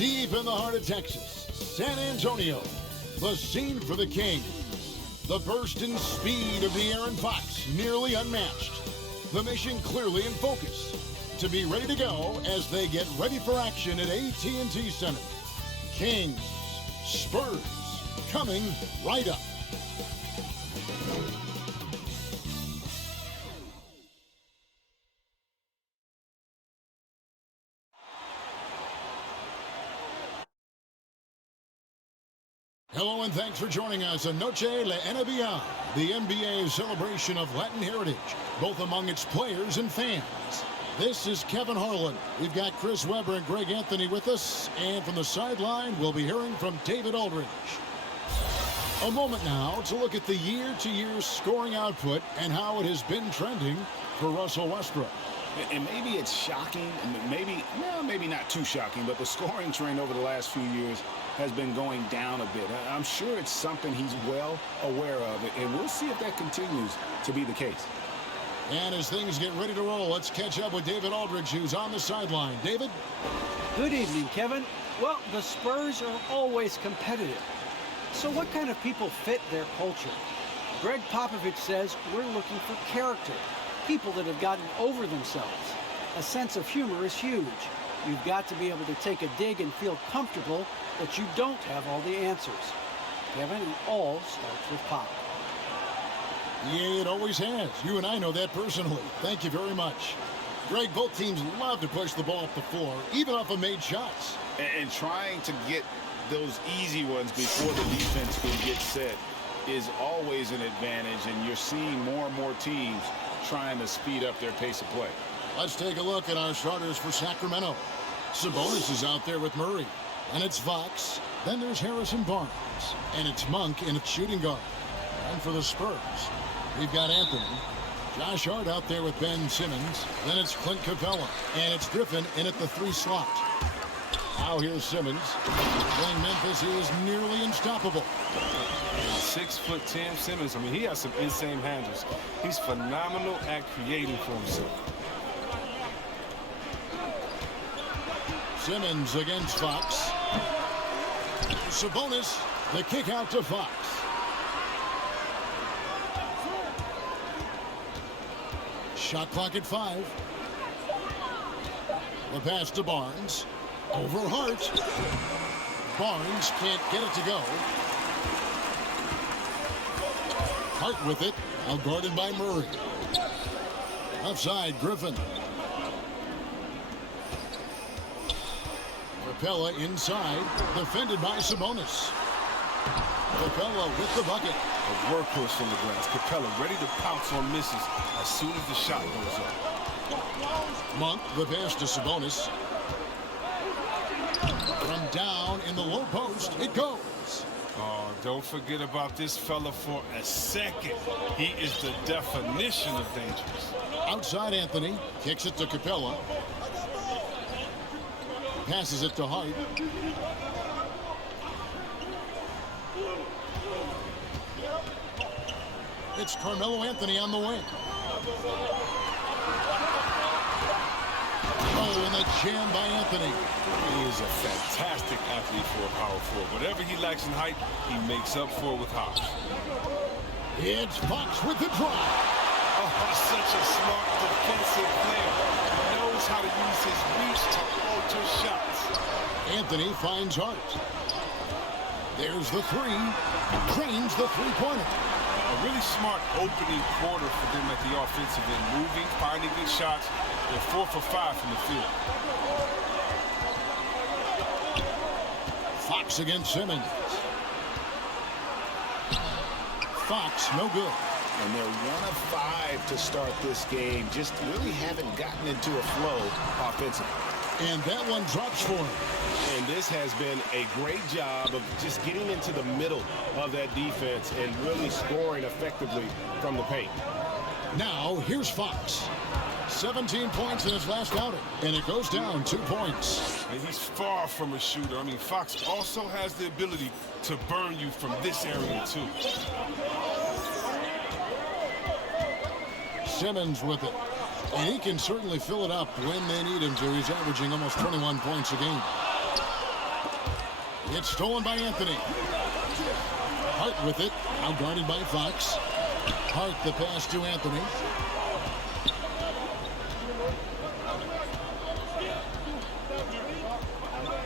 Deep in the heart of Texas, San Antonio, the scene for the Kings. The burst and speed of the Aaron Fox, nearly unmatched. The mission clearly in focus, to be ready to go as they get ready for action at AT&T Center. Kings, Spurs, coming right up. Hello and thanks for joining us on Noche La NBA, the NBA's celebration of Latin heritage, both among its players and fans. This is Kevin Harlan. We've got Chris Webber and Greg Anthony with us, and from the sideline, we'll be hearing from David Aldridge. A moment now to look at the year-to-year scoring output and how it has been trending for Russell Westbrook. And maybe it's shocking, maybe not too shocking, but the scoring trend over the last few years has been going down a bit. I'm sure it's something he's well aware of, and we'll see if that continues to be the case. And as things get ready to roll, let's catch up with David Aldridge, who's on the sideline. David? Good evening, Kevin. Well, the Spurs are always competitive. So what kind of people fit their culture? Greg Popovich says we're looking for character, people that have gotten over themselves. A sense of humor is huge. You've got to be able to take a dig and feel comfortable that you don't have all the answers. Kevin, it all starts with Pop. Yeah, it always has. You and I know that personally. Thank you very much. Greg, both teams love to push the ball up the floor, even off of made shots. And trying to get those easy ones before the defense can get set is always an advantage, and you're seeing more and more teams trying to speed up their pace of play. Let's take a look at our starters for Sacramento. Sabonis is out there with Murray. And it's Fox. Then there's Harrison Barnes. And it's Monk in at shooting guard. And for the Spurs, we've got Anthony. Josh Hart out there with Ben Simmons. Then it's Clint Capella. And it's Griffin in at the 3 slot. Now here's Simmons. Playing Memphis, he is nearly unstoppable. 6'10" Simmons. I mean, he has some insane handles. He's phenomenal at creating for himself. Simmons against Fox. Sabonis, the kick out to Fox. Shot clock at 5. The pass to Barnes. Over Hart. Barnes can't get it to go. Hart with it. Now guarded by Murray. Offside, Griffin. Capella inside, defended by Sabonis. Capella with the bucket. A workhorse from the glass. Capella ready to pounce on misses as soon as the shot goes up. Monk, the pass to Sabonis. From down in the low post, it goes. Oh, don't forget about this fella for a second. He is the definition of dangerous. Outside Anthony, kicks it to Capella. Passes it to Hart. It's Carmelo Anthony on the wing. Oh, and the jam by Anthony. He is a fantastic athlete for a power forward. Whatever he lacks in height, he makes up for it with hops. It's Fox with the drive. Oh, such a smart defensive player. He knows how to use his reach to alter shots. Anthony finds Hart. There's the 3. Drains the 3-pointer. A really smart opening quarter for them at the offensive end. Moving, finding good shots. They're 4 for 5 from the field. Fox against Simmons. Fox, no good. And they're 1 of 5 to start this game. Just really haven't gotten into a flow offensively. And that one drops for him. And this has been a great job of just getting into the middle of that defense and really scoring effectively from the paint. Now, here's Fox. 17 points in his last outing, and it goes down 2 points. And he's far from a shooter. I mean, Fox also has the ability to burn you from this area, too. Simmons with it. And he can certainly fill it up when they need him to. He's averaging almost 21 points a game. It's stolen by Anthony. Hart with it. Now guarded by Fox. Hart the pass to Anthony.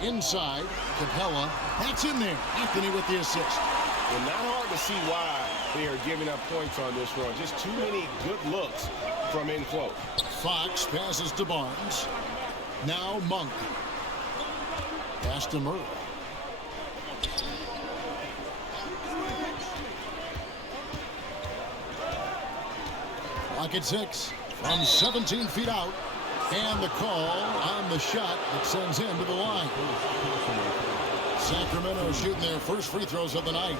Inside, Capella. That's in there. Anthony with the assist. Well, not hard to see why they are giving up points on this run. Just too many good looks from in close. Fox passes to Barnes. Now Monk. Pass to Murray. Clock at 6 from 17 feet out. And the call on the shot that sends him to the line. Sacramento shooting their first free throws of the night.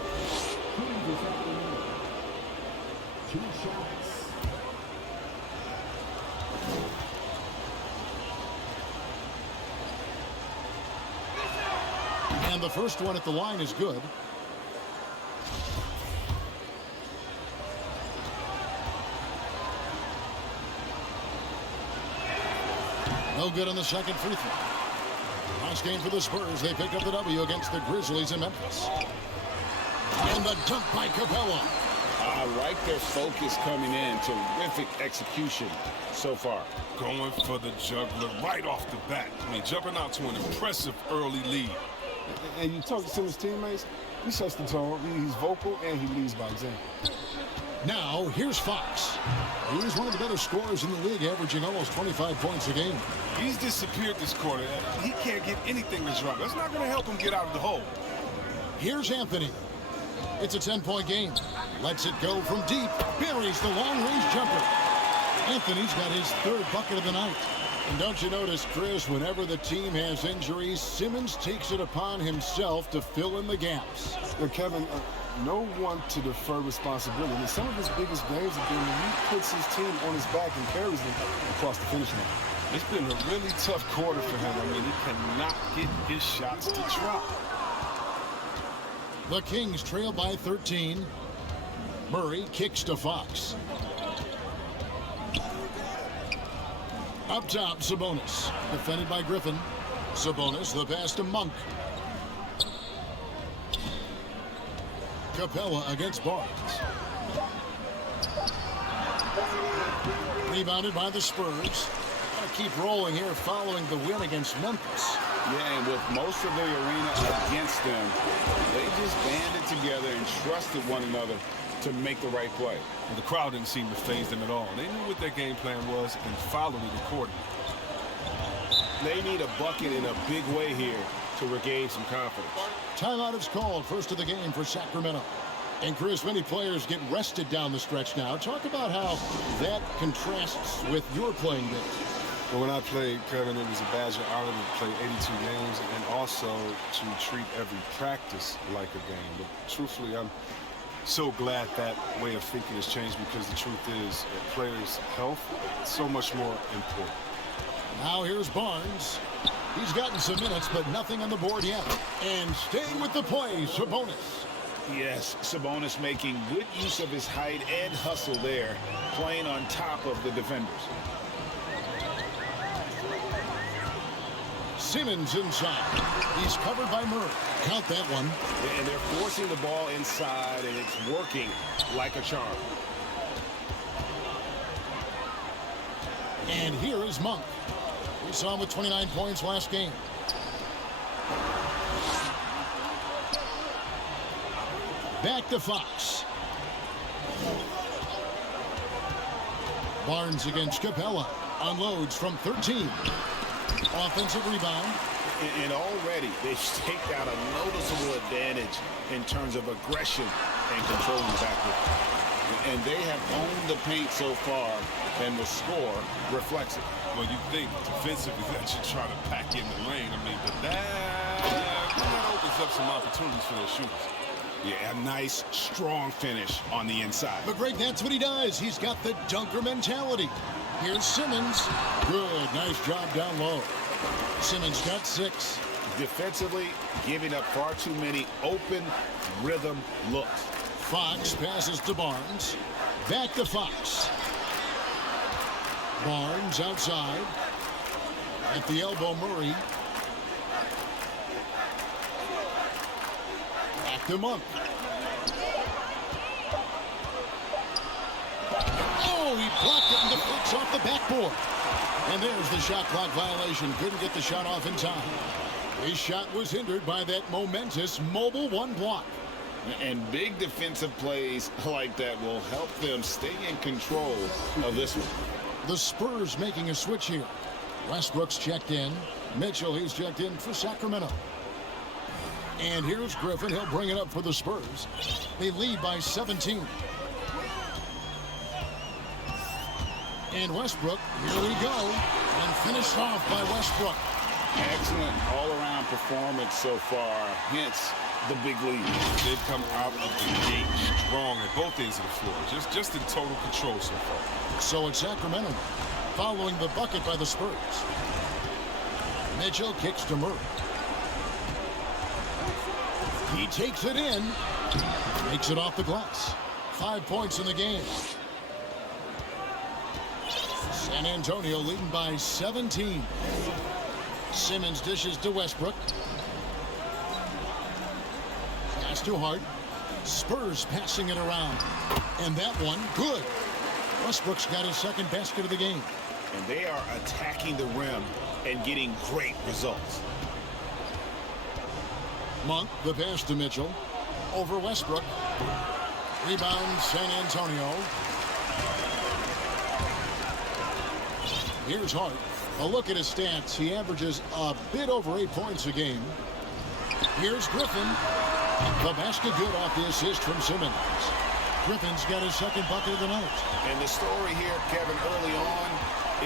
And the first one at the line is good. No good on the second free throw. Nice game for the Spurs. They pick up the W against the Grizzlies in Memphis. And the dunk by Capella. I like their focus coming in. Terrific execution so far. Going for the juggler right off the bat. I mean, jumping out to an impressive early lead. And you talk to some of his teammates, he sets the tone, he's vocal, and he leads by example. Now, here's Fox. He's one of the better scorers in the league, averaging almost 25 points a game. He's disappeared this quarter. He can't get anything to drop. That's not going to help him get out of the hole. Here's Anthony. It's a 10-point game. Lets it go from deep. Buries the long-range jumper. Anthony's got his third bucket of the night. And don't you notice, Chris, whenever the team has injuries, Simmons takes it upon himself to fill in the gaps. Kevin, no one to defer responsibility. And some of his biggest games have been when he puts his team on his back and carries them across the finish line. It's been a really tough quarter for him. I mean, he cannot get his shots to drop. The Kings trail by 13. Murray kicks to Fox. Up top, Sabonis. Defended by Griffin. Sabonis, the pass to Monk. Capella against Barnes. Rebounded by the Spurs. Gotta keep rolling here following the win against Memphis. Yeah, and with most of the arena against them, they just banded together and trusted one another to make the right play. And the crowd didn't seem to faze them at all. They knew what their game plan was and followed it accordingly. They need a bucket in a big way here to regain some confidence. Timeout is called, first of the game for Sacramento. And Chris, many players get rested down the stretch now. Talk about how that contrasts with your playing days. But when I played, Kevin, it was a badge of honor to play 82 games and also to treat every practice like a game. But truthfully, I'm so glad that way of thinking has changed, because the truth is players' health is so much more important. Now here's Barnes. He's gotten some minutes, but nothing on the board yet. And staying with the play, Sabonis. Yes, Sabonis making good use of his height and hustle there, playing on top of the defenders. Simmons inside. He's covered by Murray. Count that one. And they're forcing the ball inside, and it's working like a charm. And here is Monk. We saw him with 29 points last game. Back to Fox. Barnes against Capella. Unloads from 13. Offensive rebound. And already they've staked out a noticeable advantage in terms of aggression and controlling the backcourt. And they have owned the paint so far, and the score reflects it. Well, you think defensively that you try to pack in the lane. I mean, but that opens up some opportunities for their shooters. Yeah, a nice, strong finish on the inside. But Greg, that's what he does. He's got the dunker mentality. Here's Simmons. Good, nice job down low. Simmons got 6. Defensively, giving up far too many open rhythm looks. Fox passes to Barnes. Back to Fox. Barnes outside. At the elbow, Murray. to Monk. Oh, he blocked it and deflects off the backboard. And there's the shot clock violation. Couldn't get the shot off in time. His shot was hindered by that momentous mobile one block. And big defensive plays like that will help them stay in control of this one. The Spurs making a switch here. Westbrook's checked in. Mitchell, he's checked in for Sacramento. And here's Griffin. He'll bring it up for the Spurs. They lead by 17. And Westbrook, here we go. And finished off by Westbrook. Excellent all-around performance so far. Hence the big lead. They've come out of the gate strong at both ends of the floor. Just in total control so far. So it's Sacramento following the bucket by the Spurs. Mitchell kicks to Murray. He takes it in. Makes it off the glass. 5 points in the game. San Antonio leading by 17. Simmons dishes to Westbrook. Pass to Hart. Spurs passing it around. And that one, good. Westbrook's got his second basket of the game. And they are attacking the rim and getting great results. Monk, the pass to Mitchell. Over Westbrook. Rebound, San Antonio. Here's Hart. A look at his stats. He averages a bit over 8 points a game. Here's Griffin. The basket good off the assist from Simmons. Griffin's got his second bucket of the night. And the story here, Kevin, early on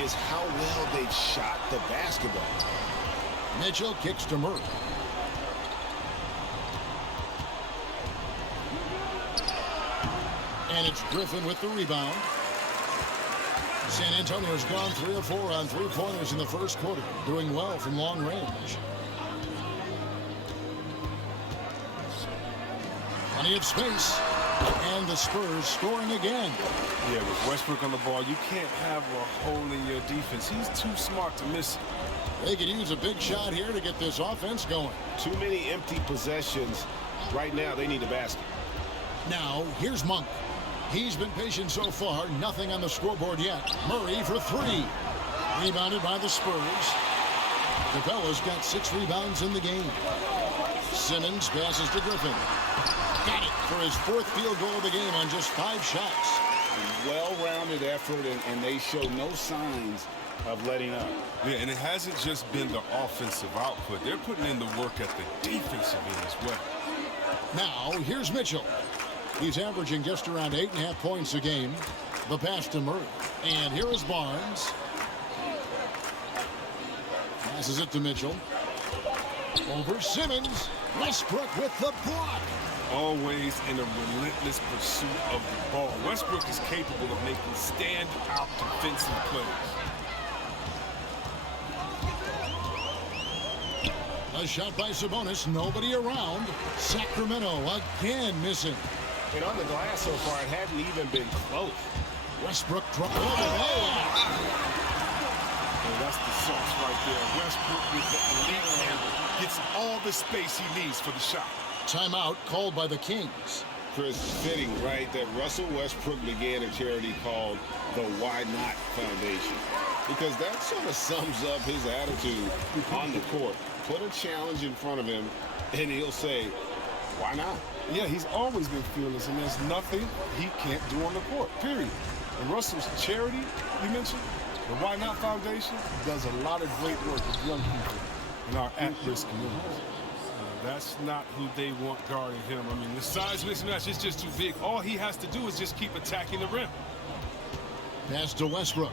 is how well they've shot the basketball. Mitchell kicks to Murray. And it's Griffin with the rebound. San Antonio's gone 3 of 4 on three-pointers in the first quarter, doing well from long range. Plenty of space, and the Spurs scoring again. Yeah, with Westbrook on the ball, you can't have a hole in your defense. He's too smart to miss it. They could use a big shot here to get this offense going. Too many empty possessions. Right now, they need a basket. Now, here's Monk. He's been patient so far. Nothing on the scoreboard yet. Murray for 3. Rebounded by the Spurs. Capella's got 6 rebounds in the game. Simmons passes to Griffin. Got it for his 4th field goal of the game on just 5 shots. Well-rounded effort, and they show no signs of letting up. Yeah, and it hasn't just been the offensive output. They're putting in the work at the defensive end as well. Now, here's Mitchell. He's averaging just around 8.5 points a game. The pass to Murray. And here is Barnes. Passes it to Mitchell. Over Simmons. Westbrook with the block. Always in a relentless pursuit of the ball. Westbrook is capable of making stand-out defensive plays. A shot by Sabonis. Nobody around. Sacramento again missing. And on the glass so far, it hadn't even been close. Westbrook dropped it. Oh! And that's the sauce right there. Westbrook with the elite handle. Gets all the space he needs for the shot. Timeout called by the Kings. Chris, fitting, right, that Russell Westbrook began a charity called the Why Not Foundation. Because that sort of sums up his attitude on the court. Put a challenge in front of him, and he'll say, why not? Yeah, he's always been fearless, and there's nothing he can't do on the court, period. And Russell's charity, you mentioned, the Why Not Foundation, does a lot of great work with young people in our at-risk communities. That's not who they want guarding him. I mean, the size mismatch is just too big. All he has to do is just keep attacking the rim. Pass to Westbrook.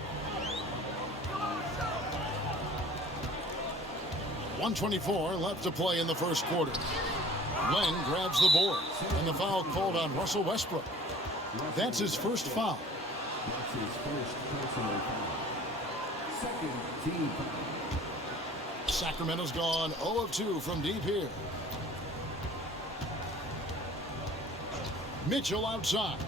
1:24 left to play in the first quarter. Len grabs the board, and the foul called on Russell Westbrook. That's his first foul. That's his first personal foul. Second team foul. Sacramento's gone 0 of 2 from deep here. Mitchell outside.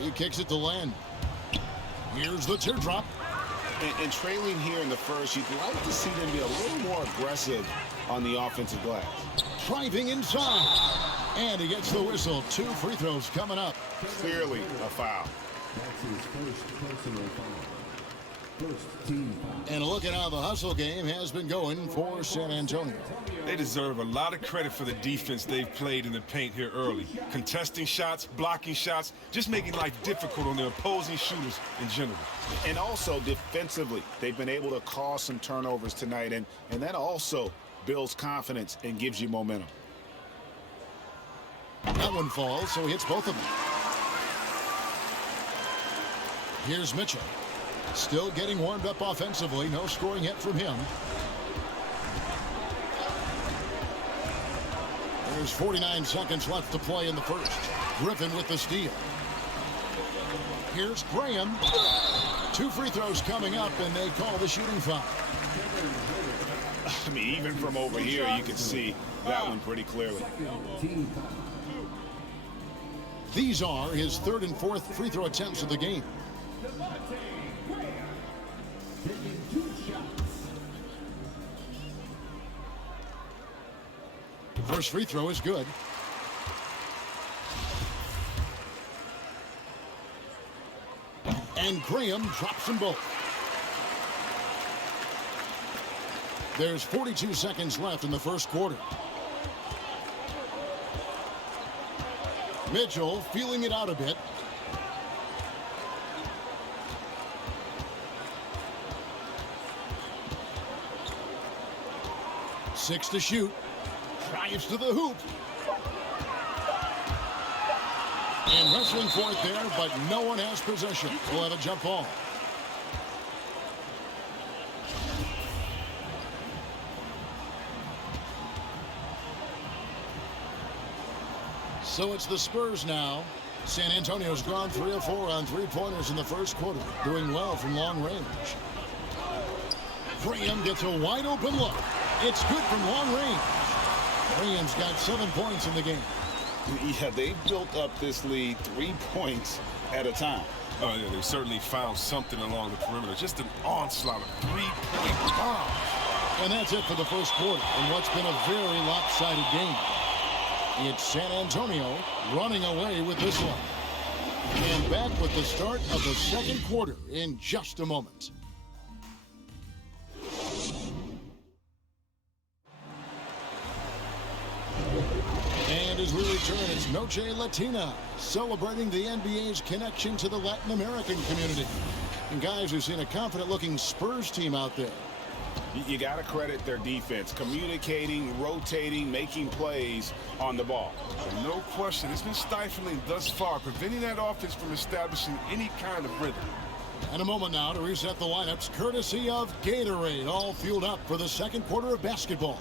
He kicks it to Len. Here's the teardrop. And trailing here in the first, you'd like to see them be a little more aggressive on the offensive glass. Driving inside. And he gets the whistle. 2 free throws coming up. Clearly a foul. That's his first personal foul. First team foul. And a look at how the hustle game has been going for San Antonio. They deserve a lot of credit for the defense they've played in the paint here early. Contesting shots, blocking shots, just making life difficult on the opposing shooters in general. And also defensively, they've been able to cause some turnovers tonight, and that also builds confidence and gives you momentum. That one falls, so he hits both of them. Here's Mitchell. Still getting warmed up offensively. No scoring yet from him. There's 49 seconds left to play in the first. Griffin with the steal. Here's Graham. 2 free throws coming up, and they call the shooting foul. I mean, even from over here, you can see that one pretty clearly. Team foul. These are his 3rd and 4th free throw attempts of the game. Taking 2 shots. First free throw is good. And Graham drops them both. There's 42 seconds left in the first quarter. Mitchell feeling it out a bit. Six to shoot. Drives to the hoop. And wrestling for it there, but no one has possession. We'll have a jump ball. So it's the Spurs now. San Antonio's gone 3 of 4 on 3-pointers in the first quarter, doing well from long range. Graham gets a wide open look. It's good from long range. Graham's got 7 points in the game. Yeah, they built up this lead 3 points at a time. Oh, yeah, they certainly found something along the perimeter. Just an onslaught of 3-point bombs. And that's it for the first quarter in what's been a very lopsided game. It's San Antonio running away with this one. And back with the start of the second quarter in just a moment. And as we return, it's Noche Latina, celebrating the NBA's connection to the Latin American community. And guys, we've seen a confident-looking Spurs team out there. You got to credit their defense, communicating, rotating, making plays on the ball. No question, it's been stifling thus far, preventing that offense from establishing any kind of rhythm. And a moment now to reset the lineups, courtesy of Gatorade, all fueled up for the second quarter of basketball.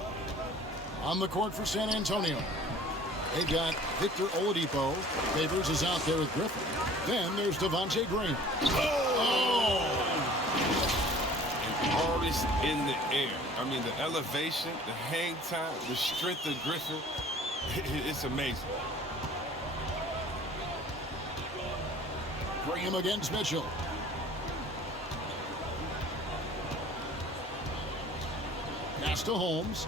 On the court for San Antonio, they've got Victor Oladipo. Favors is out there with Griffin. Then there's Devontae Graham. Artist in the air. I mean, the elevation, the hang time, the strength of Griffin, it's amazing. Graham against Mitchell. Pass to Holmes.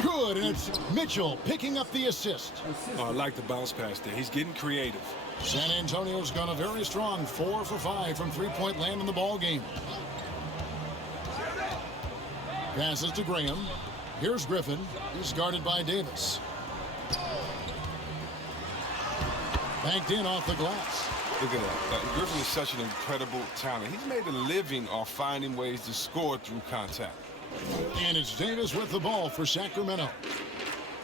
Good, and it's Mitchell picking up the assist. Oh, I like the bounce pass there. He's getting creative. San Antonio's gone a very strong 4 for 5 from three-point land in the ball game. Passes to Graham. Here's Griffin. He's guarded by Davis. Banked in off the glass. Look at that. Griffin is such an incredible talent. He's made a living off finding ways to score through contact. And it's Davis with the ball for Sacramento.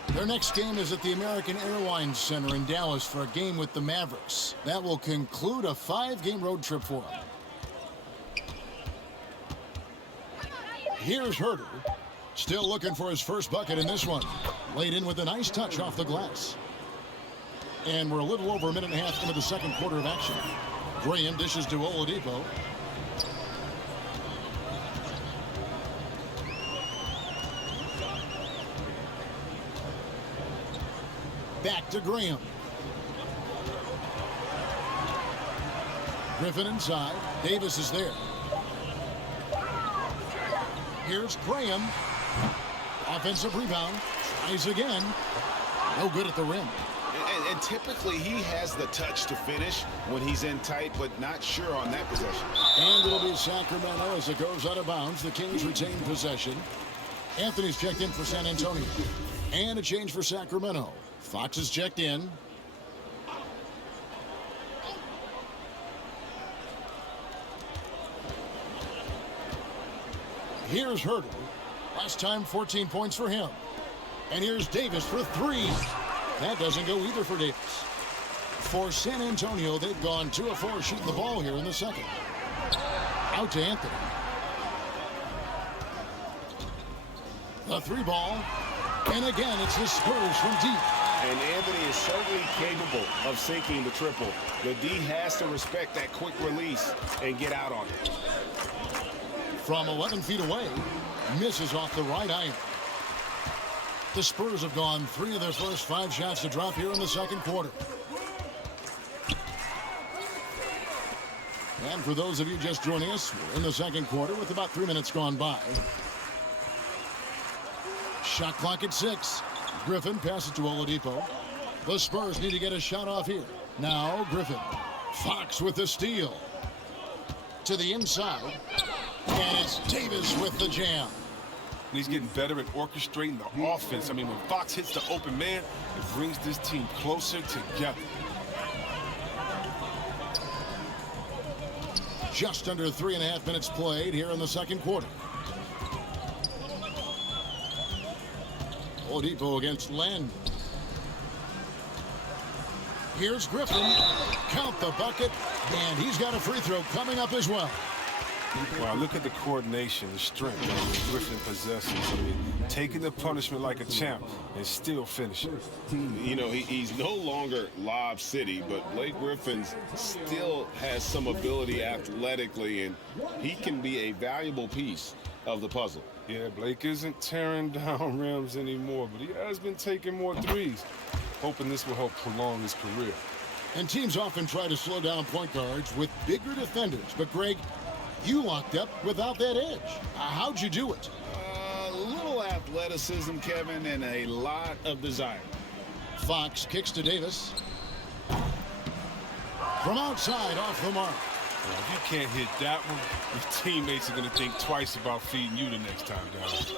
Their next game is at the American Airlines Center in Dallas for a game with the Mavericks. That will conclude a 5-game road trip for them. Here's Herter. Still looking for his first bucket in this one. Laid in with a nice touch off the glass. And we're a little over a minute and a half into the second quarter of action. Graham dishes to Oladipo. Back to Graham. Griffin inside. Davis is there. Here's Graham. Offensive rebound. Tries again. No good at the rim. And typically he has the touch to finish when he's in tight, but not sure on that possession. And it'll be Sacramento as it goes out of bounds. The Kings retain possession. Anthony's checked in for San Antonio. And a change for Sacramento. Fox is checked in. Here's Herter. Last time, 14 points for him. And here's Davis for three. That doesn't go either for Davis. For San Antonio, they've gone 2 of 4 shooting the ball here in the second. Out to Anthony. The 3 ball. And again, it's the Spurs from deep. And Anthony is certainly capable of sinking the triple. The D has to respect that quick release and get out on it. From 11 feet away, misses off the right iron. The Spurs have gone 3 of their first 5 shots to drop here in the second quarter. And for those of you just joining us, we're in the second quarter with about 3 minutes gone by. Shot clock at 6. Griffin passes to Oladipo. The Spurs need to get a shot off here. Now Griffin. Fox with the steal. To the inside. And it's Davis with the jam. And he's getting better at orchestrating the offense. I mean, when Fox hits the open man, it brings this team closer together. Just under 3.5 minutes played here in the second quarter. Oladipo against Len. Here's Griffin. Count the bucket. And he's got a free throw coming up as well. Wow, look at the coordination, the strength that Griffin possesses. I mean, taking the punishment like a champ and still finishing. You know, he's no longer Lob City, but Blake Griffin still has some ability athletically, and he can be a valuable piece of the puzzle. Yeah, Blake isn't tearing down rims anymore, but he has been taking more threes. Hoping this will help prolong his career. And teams often try to slow down point guards with bigger defenders. But, Greg, you locked up without that edge. How'd you do it? A little athleticism, Kevin, and a lot of desire. Fox kicks to Davis. From outside, off the mark. Well, if you can't hit that one, your teammates are going to think twice about feeding you the next time down.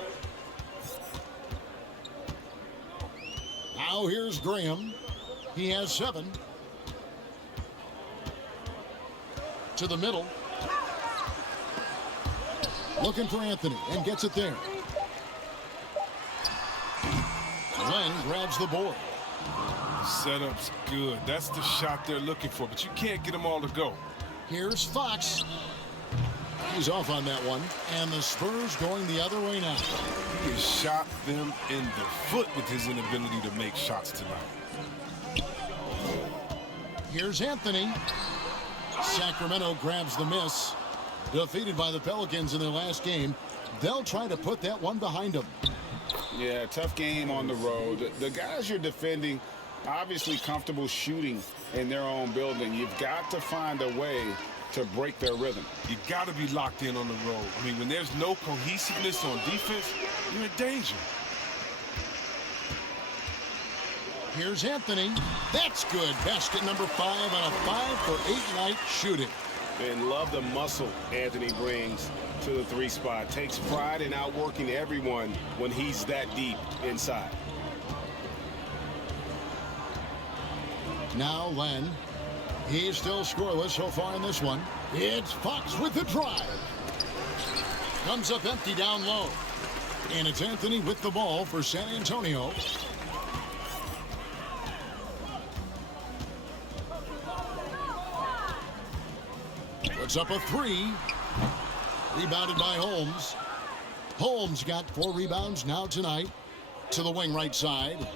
Now here's Graham. He has 7. To the middle. Looking for Anthony and gets it there. Len grabs the board. The setup's good. That's the shot they're looking for, but you can't get them all to go. Here's Fox. He's off on that one. And the Spurs going the other way now. He has shot them in the foot with his inability to make shots tonight. Here's Anthony. Sacramento grabs the miss. Defeated by the Pelicans in their last game. They'll try to put that one behind them. Yeah, tough game on the road. The guys you're defending, obviously comfortable shooting in their own building. You've got to find a way to break their rhythm. You got to be locked in on the road. I mean, when there's no cohesiveness on defense, you're in danger. Here's Anthony. That's good. Basket number 5 on a 5-for-8 night shooting. And love the muscle Anthony brings to the 3 spot. Takes pride in outworking everyone when he's that deep inside. Now Len. He's still scoreless so far in this one. It's Fox with the drive. Comes up empty down low. And it's Anthony with the ball for San Antonio. Puts up a 3. Rebounded by Holmes. Holmes got 4 rebounds now tonight. To the wing right side.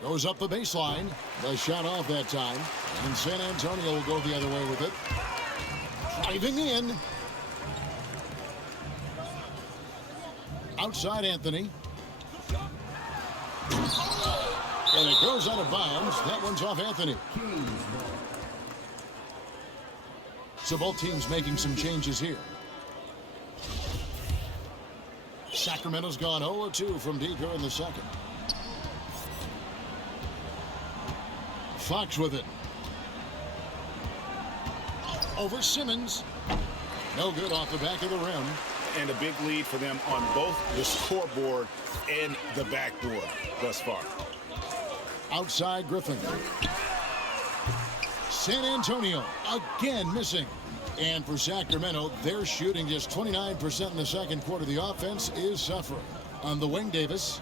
Goes up the baseline. The shot off that time. And San Antonio will go the other way with it. Driving in. Outside Anthony. And it goes out of bounds. That one's off Anthony. So both teams making some changes here. Sacramento's gone 0-2 from deep here in the second. Fox with it. Over Simmons. No good off the back of the rim. And a big lead for them on both the scoreboard and the backboard thus far. Outside Griffin. San Antonio again missing. And for Sacramento, they're shooting just 29% in the second quarter. The offense is suffering. On the wing, Davis.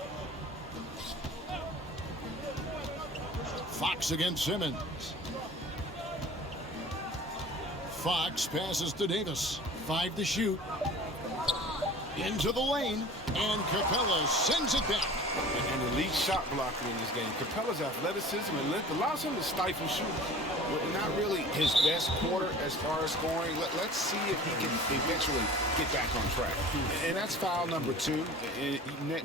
Fox against Simmons. Fox passes to Davis. 5 to shoot. Into the lane. And Capella sends it back. An elite shot blocker in this game. Capella's athleticism and length allows him to stifle shooters. Well, not really his best quarter as far as scoring. Let's see if he can eventually get back on track. And that's foul number 2.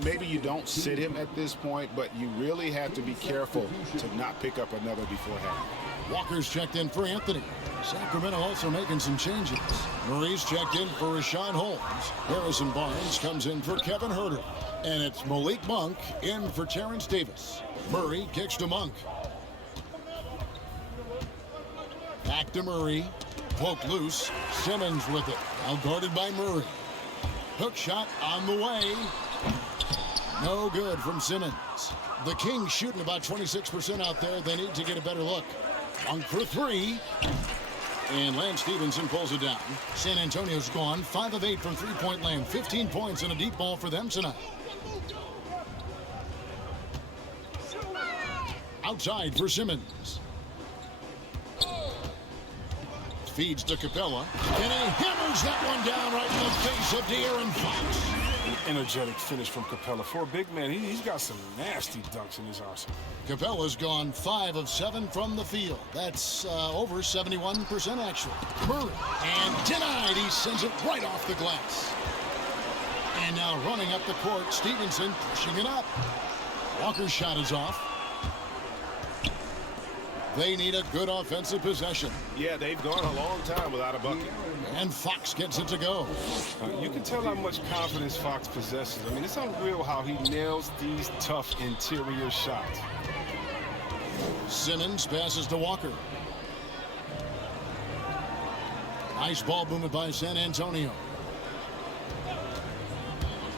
Maybe you don't sit him at this point, but you really have to be careful to not pick up another before half. Walker's checked in for Anthony. Sacramento also making some changes. Murray's checked in for Rashawn Holmes. Harrison Barnes comes in for Kevin Huerter. And it's Malik Monk in for Terrence Davis. Murray kicks to Monk. Back to Murray. Poked loose. Simmons with it. Now guarded by Murray. Hook shot on the way. No good from Simmons. The Kings shooting about 26% out there. They need to get a better look. Monk for 3. And Lance Stevenson pulls it down. San Antonio's gone 5 of 8 from three-point land. 15 points and a deep ball for them tonight. Outside for Simmons. Feeds to Capella. And he hammers that one down right in the face of De'Aaron Fox. An energetic finish from Capella. For a big man, he's got some nasty dunks in his arsenal. Capella's gone 5 of 7 from the field. That's over 71% actually. Murray. And denied. He sends it right off the glass. And now running up the court, Stevenson pushing it up. Walker's shot is off. They need a good offensive possession. Yeah, they've gone a long time without a bucket. And Fox gets it to go. You can tell how much confidence Fox possesses. I mean, it's unreal how he nails these tough interior shots. Simmons passes to Walker. Nice ball movement by San Antonio.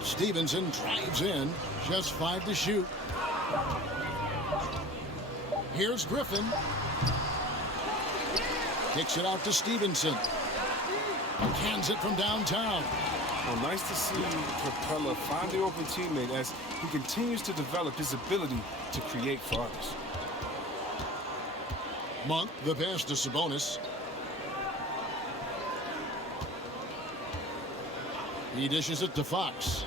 Stevenson drives in. Just 5 to shoot. Here's Griffin. Kicks it out to Stevenson. Hands it from downtown. Well, nice to see Capella find the open teammate as he continues to develop his ability to create for others. Monk, the pass to Sabonis. He dishes it to Fox.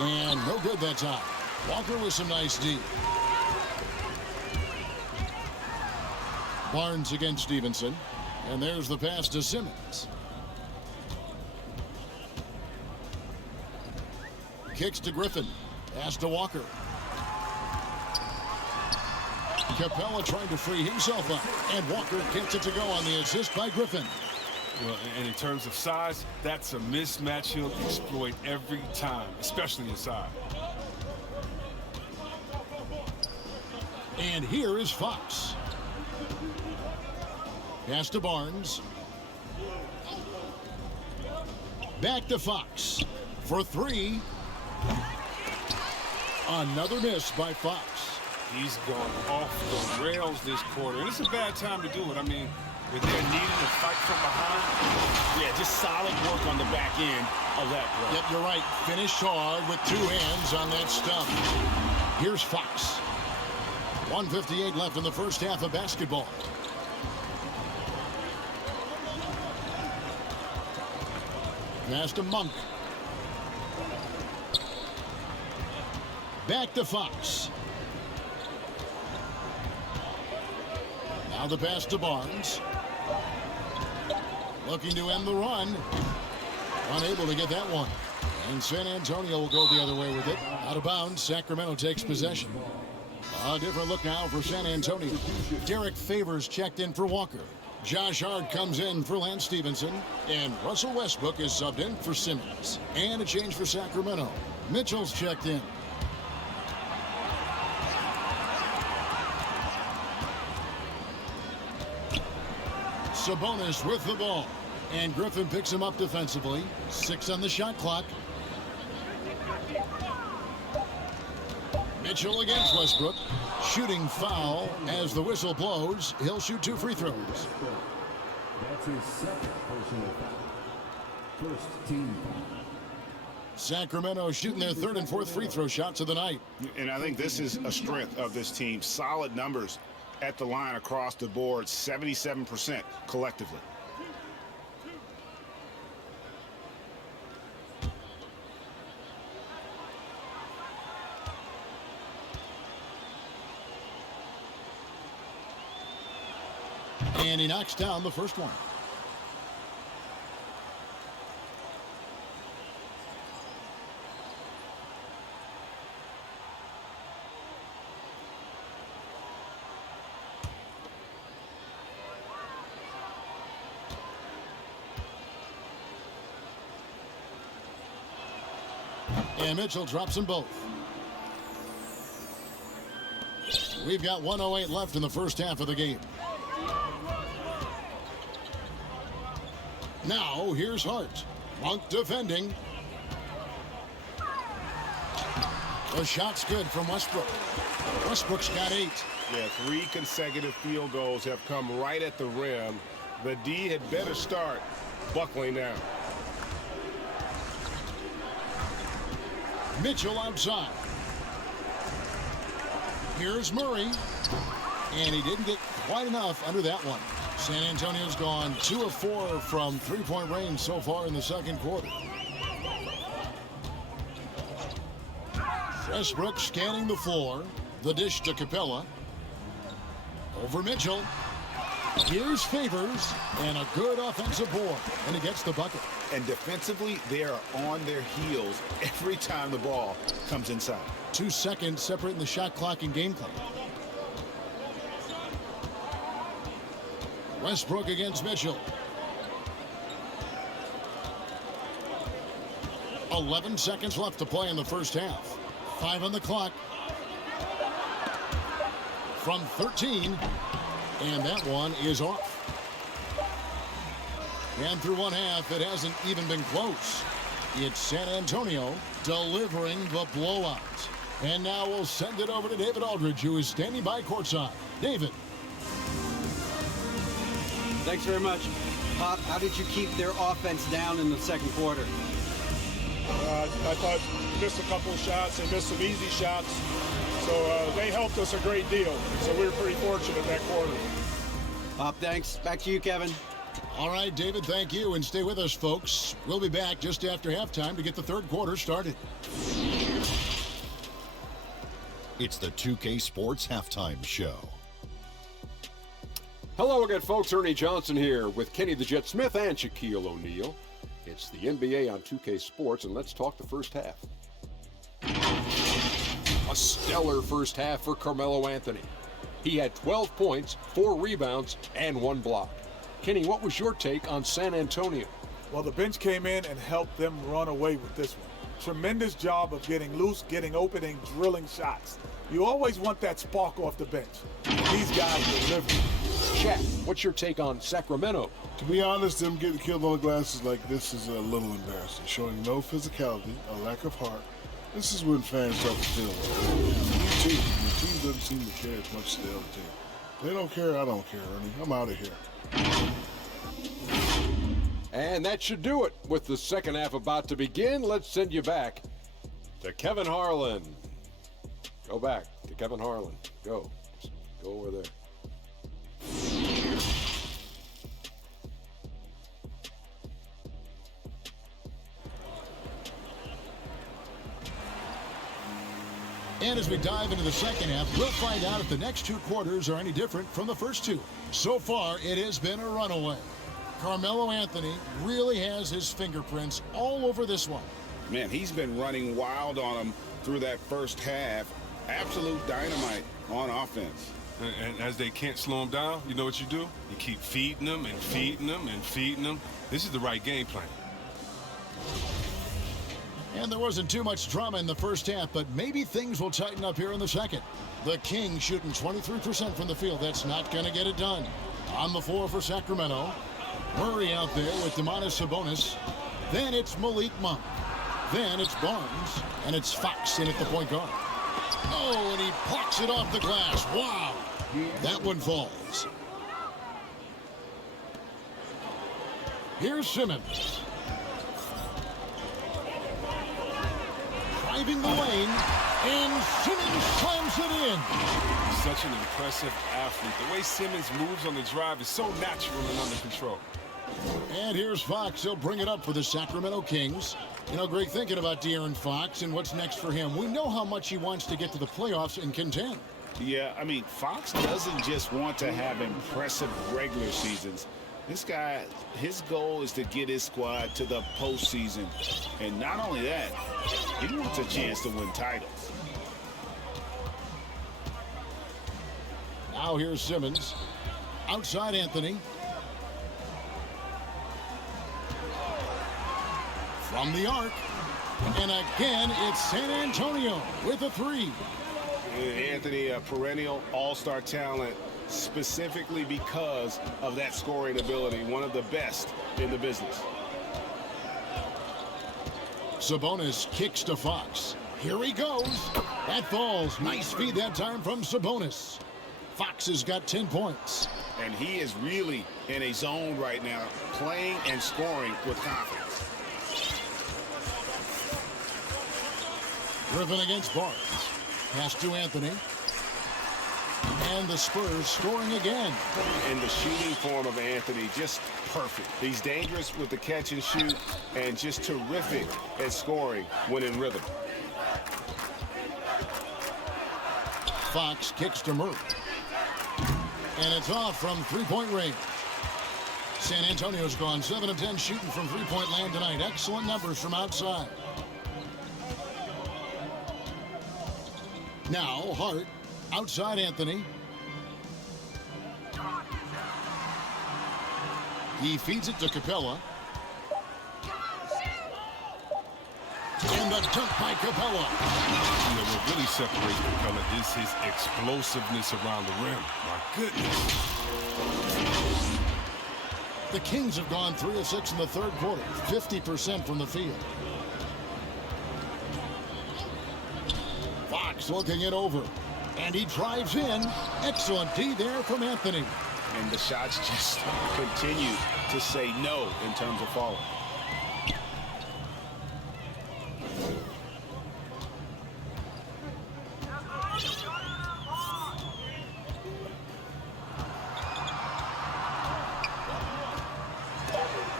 And no good that time. Walker with some nice D. Barnes against Stevenson. And there's the pass to Simmons. Kicks to Griffin. Pass to Walker. Capella trying to free himself up. And Walker gets it to go on the assist by Griffin. Well, and in terms of size, that's a mismatch he'll exploit every time, especially inside. And here is Fox. Pass to Barnes. Back to Fox for 3. Another miss by Fox. He's gone off the rails this quarter, and it's a bad time to do it. I mean, with their needing to fight from behind. Yeah, just solid work on the back end of that play. Yep, you're right. Finished hard with 2 hands on that stump. Here's Fox. 1:58 left in the first half of basketball. Pass to Monk. Back to Fox. Now the pass to Barnes. Looking to end the run. Unable to get that one. And San Antonio will go the other way with it. Out of bounds, Sacramento takes possession. A different look now for San Antonio. Derek Favors checked in for Walker. Josh Hart comes in for Lance Stevenson, and Russell Westbrook is subbed in for Simmons. And a change for Sacramento. Mitchell's checked in. Sabonis with the ball. And Griffin picks him up defensively. 6 on the shot clock. Mitchell against Westbrook. Shooting foul as the whistle blows. He'll shoot 2 free throws. That's his second personal foul. First team foul. Sacramento shooting their 3rd and 4th free throw shots of the night. And I think this is a strength of this team. Solid numbers at the line across the board, 77% collectively. And he knocks down the first one. And Mitchell drops them both. We've got 1:08 left in the first half of the game. Now, here's Hart. Monk defending. The shot's good from Westbrook. Westbrook's got 8. Yeah, 3 consecutive field goals have come right at the rim. The D had better start buckling down. Mitchell outside. Here's Murray. And he didn't get quite enough under that one. San Antonio's gone 2 of 4 from 3-point range so far in the second quarter. Westbrook scanning the floor. The dish to Capella. Over Mitchell. Here's Favors. And a good offensive board. And he gets the bucket. And defensively, they are on their heels every time the ball comes inside. 2 seconds separating the shot clock and game clock. Westbrook against Mitchell. 11 seconds left to play in the first half. 5 on the clock. From 13. And that one is off. And through one half, it hasn't even been close. It's San Antonio delivering the blowout. And now we'll send it over to David Aldridge, who is standing by courtside. David. Thanks very much. Pop, how did you keep their offense down in the second quarter? I thought missed a couple of shots. They missed some easy shots. So they helped us a great deal. So we were pretty fortunate that quarter. Pop, thanks. Back to you, Kevin. All right, David, thank you. And stay with us, folks. We'll be back just after halftime to get the third quarter started. It's the 2K Sports Halftime Show. Hello again, folks. Ernie Johnson here with Kenny the Jet Smith and Shaquille O'Neal. It's the NBA on 2K Sports, and let's talk the first half. A stellar first half for Carmelo Anthony. He had 12 points, 4 rebounds, and 1 block. Kenny, what was your take on San Antonio? Well, the bench came in and helped them run away with this one. Tremendous job of getting loose, getting open, and drilling shots. You always want that spark off the bench. These guys deliver. Shaq, what's your take on Sacramento? To be honest, them getting killed on the glasses like this is a little embarrassing. Showing no physicality, a lack of heart. This is when fans start to feel it. The team doesn't seem to care as much as the other team. They don't care, I don't care, Ernie. I'm out of here. And that should do it. With the second half about to begin, let's send you back to Kevin Harlan. Go back to Kevin Harlan. Go. Just go over there. And as we dive into the second half, we'll find out if the next 2 quarters are any different from the first 2. So far, it has been a runaway. Carmelo Anthony really has his fingerprints all over this one. Man, he's been running wild on him through that first half. Absolute dynamite on offense. And as they can't slow him down, you know what you do? You keep feeding them and feeding them and feeding them. This is the right game plan. And there wasn't too much drama in the first half, but maybe things will tighten up here in the second. The Kings shooting 23% from the field. That's not going to get it done. On the floor for Sacramento, Murray out there with Domantas Sabonis. Then it's Malik Monk. Then it's Barnes. And it's Fox in at the point guard. Oh, and he plucks it off the glass. Wow. That one falls. Here's Simmons. Driving the lane, and Simmons slams it in. Such an impressive athlete. The way Simmons moves on the drive is so natural and under control. And here's Fox. He'll bring it up for the Sacramento Kings. You know, Greg, thinking about De'Aaron Fox and what's next for him, we know how much he wants to get to the playoffs and contend. Yeah, I mean, Fox doesn't just want to have impressive regular seasons. This guy, his goal is to get his squad to the postseason. And not only that, he wants a chance to win titles. Now here's Simmons. Outside Anthony. From the arc. And again, it's San Antonio with a three. Anthony, a perennial all-star talent, specifically because of that scoring ability, one of the best in the business. Sabonis kicks to Fox. Here he goes. That falls. Nice feed that time from Sabonis. Fox has got 10 points. And he is really in a zone right now, playing and scoring with confidence. Griffin against Barnes. Pass to Anthony. And the Spurs scoring again. And the shooting form of Anthony, just perfect. He's dangerous with the catch and shoot and just terrific at scoring when in rhythm. Fox kicks to Murray. And it's off from three-point range. San Antonio's gone 7 of 10 shooting from three-point land tonight. Excellent numbers from outside. Now, Hart, outside Anthony. He feeds it to Capella. And the dunk by Capella. You know, what really separates Capella is his explosiveness around the rim. My goodness. The Kings have gone 3 of 6 in the third quarter, 50% from the field. Fox looking it over, and he drives in. Excellent D there from Anthony. And the shots just continue to say no in terms of falling.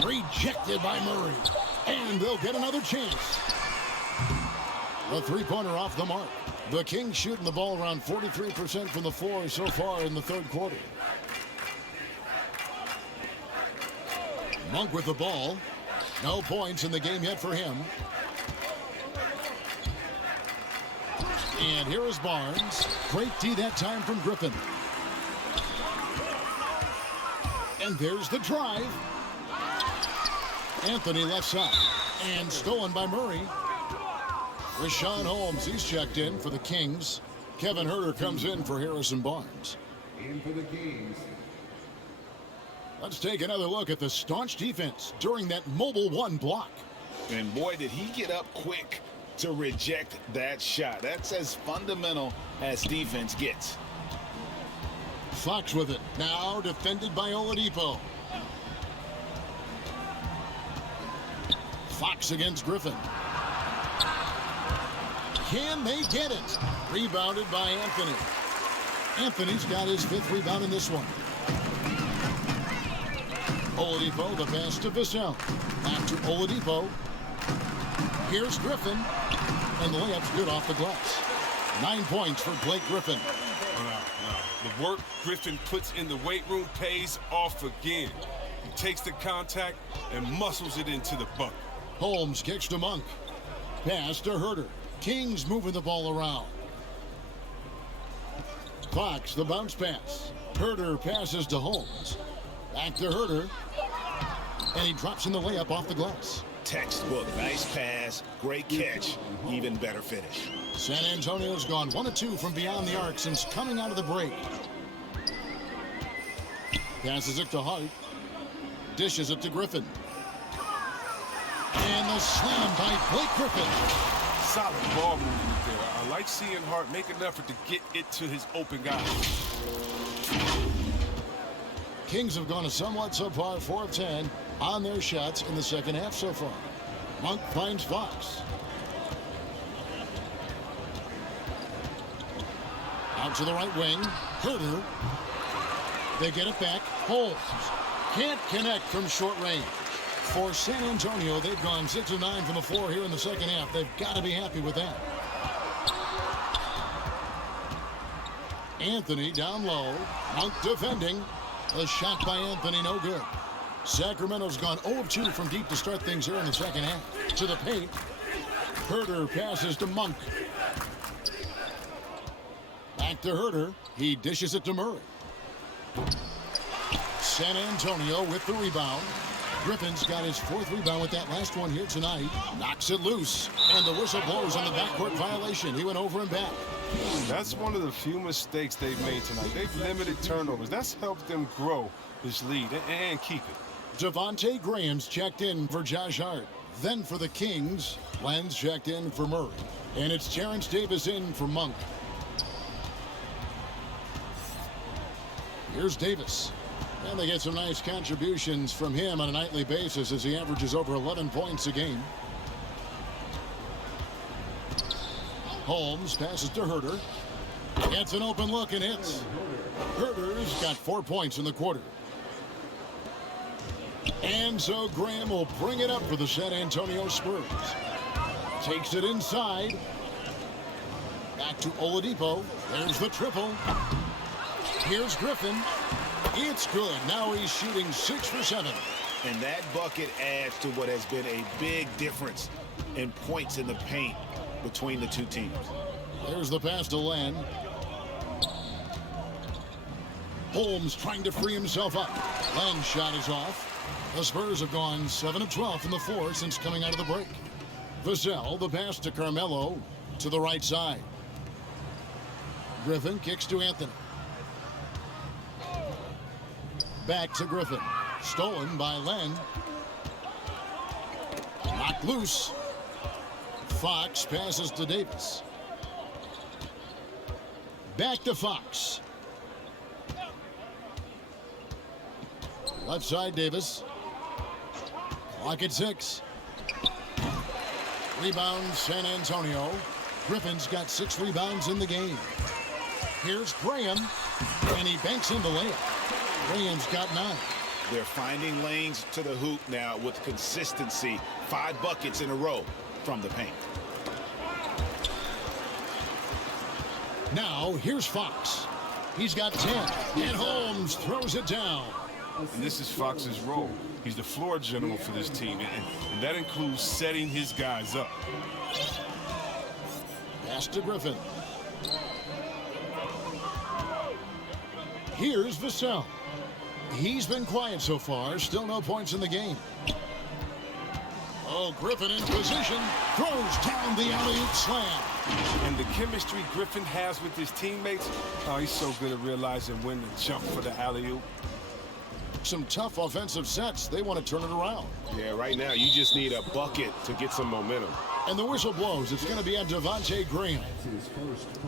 Rejected by Murray. And they'll get another chance. A three-pointer off the mark. The Kings shooting the ball around 43% from the floor so far in the third quarter. Monk with the ball. No points in the game yet for him. And here is Barnes. Great D that time from Griffin. And there's the drive. Anthony left side. And stolen by Murray. Rashawn Holmes, he's checked in for the Kings. Kevin Huerter comes in for Harrison Barnes. In for the Kings. Let's take another look at the staunch defense during that mobile one block. And boy, did he get up quick to reject that shot. That's as fundamental as defense gets. Fox with it. Now defended by Oladipo. Fox against Griffin. Can they get it? Rebounded by Anthony. Anthony's got his 5th rebound in this one. Oladipo, the pass to Vassell. Back to Oladipo. Here's Griffin. And the layup's good off the glass. 9 points for Blake Griffin. The work Griffin puts in the weight room pays off again. He takes the contact and muscles it into the bucket. Holmes kicks to Monk. Pass to Huerter. Kings moving the ball around. Fox, the bounce pass. Herter passes to Holmes. Back to Herter. And he drops in the layup off the glass. Textbook. Nice pass. Great catch. Even better finish. San Antonio's gone 1 of 2 from beyond the arc since coming out of the break. Passes it to Hart. Dishes it to Griffin. And the slam by Blake Griffin. Solid ball movement there. I like seeing Hart make an effort to get it to his open guy. Kings have gone a somewhat subpar 4 of 10 on their shots in the second half so far. Monk finds Fox. Out to the right wing. Herter. They get it back. Holmes can't connect from short range. For San Antonio, they've gone 6 of 9 from the floor here in the second half. They've got to be happy with that. Anthony down low. Monk defending. A shot by Anthony, no good. Sacramento's gone 0 of 2 from deep to start things here in the second half. To the paint. Herter passes to Monk. Back to Herter. He dishes it to Murray. San Antonio with the rebound. Griffin's got his 4th rebound with that last one here tonight. Knocks it loose. And the whistle blows on the backcourt violation. He went over and back. That's one of the few mistakes they've made tonight. They've limited turnovers. That's helped them grow this lead and keep it. Devontae Graham's checked in for Josh Hart. Then for the Kings, Lenz checked in for Murray. And it's Terrence Davis in for Monk. Here's Davis. And they get some nice contributions from him on a nightly basis as he averages over 11 points a game. Holmes passes to Herter. Gets an open look and hits. Herter's got 4 points in the quarter. And so Graham will bring it up for the San Antonio Spurs. Takes it inside. Back to Oladipo. There's the triple. Here's Griffin. It's good. Now he's shooting 6 for 7. And that bucket adds to what has been a big difference in points in the paint between the two teams. There's the pass to Len. Holmes trying to free himself up. Len's shot is off. The Spurs have gone 7 of 12 from the floor since coming out of the break. Vassell, the pass to Carmelo to the right side. Griffin kicks to Anthony. Back to Griffin. Stolen by Len. Knocked loose. Fox passes to Davis. Back to Fox. Left side, Davis. Clock at 6. Rebound, San Antonio. Griffin's got 6 rebounds in the game. Here's Graham, and he banks in the layup. Graham's got 9. They're finding lanes to the hoop now with consistency. 5 buckets in a row from the paint. Now, here's Fox. He's got 10, and Holmes throws it down. And this is Fox's role. He's the floor general for this team, and that includes setting his guys up. Pass to Griffin. Here's Vassell. He's been quiet so far. Still no points in the game. Oh, Griffin in position. Throws down the alley-oop slam. And the chemistry Griffin has with his teammates, oh, he's so good at realizing when to jump for the alley-oop. Some tough offensive sets. They want to turn it around. Yeah, right now you just need a bucket to get some momentum. And the whistle blows. It's going to be on Devontae Graham.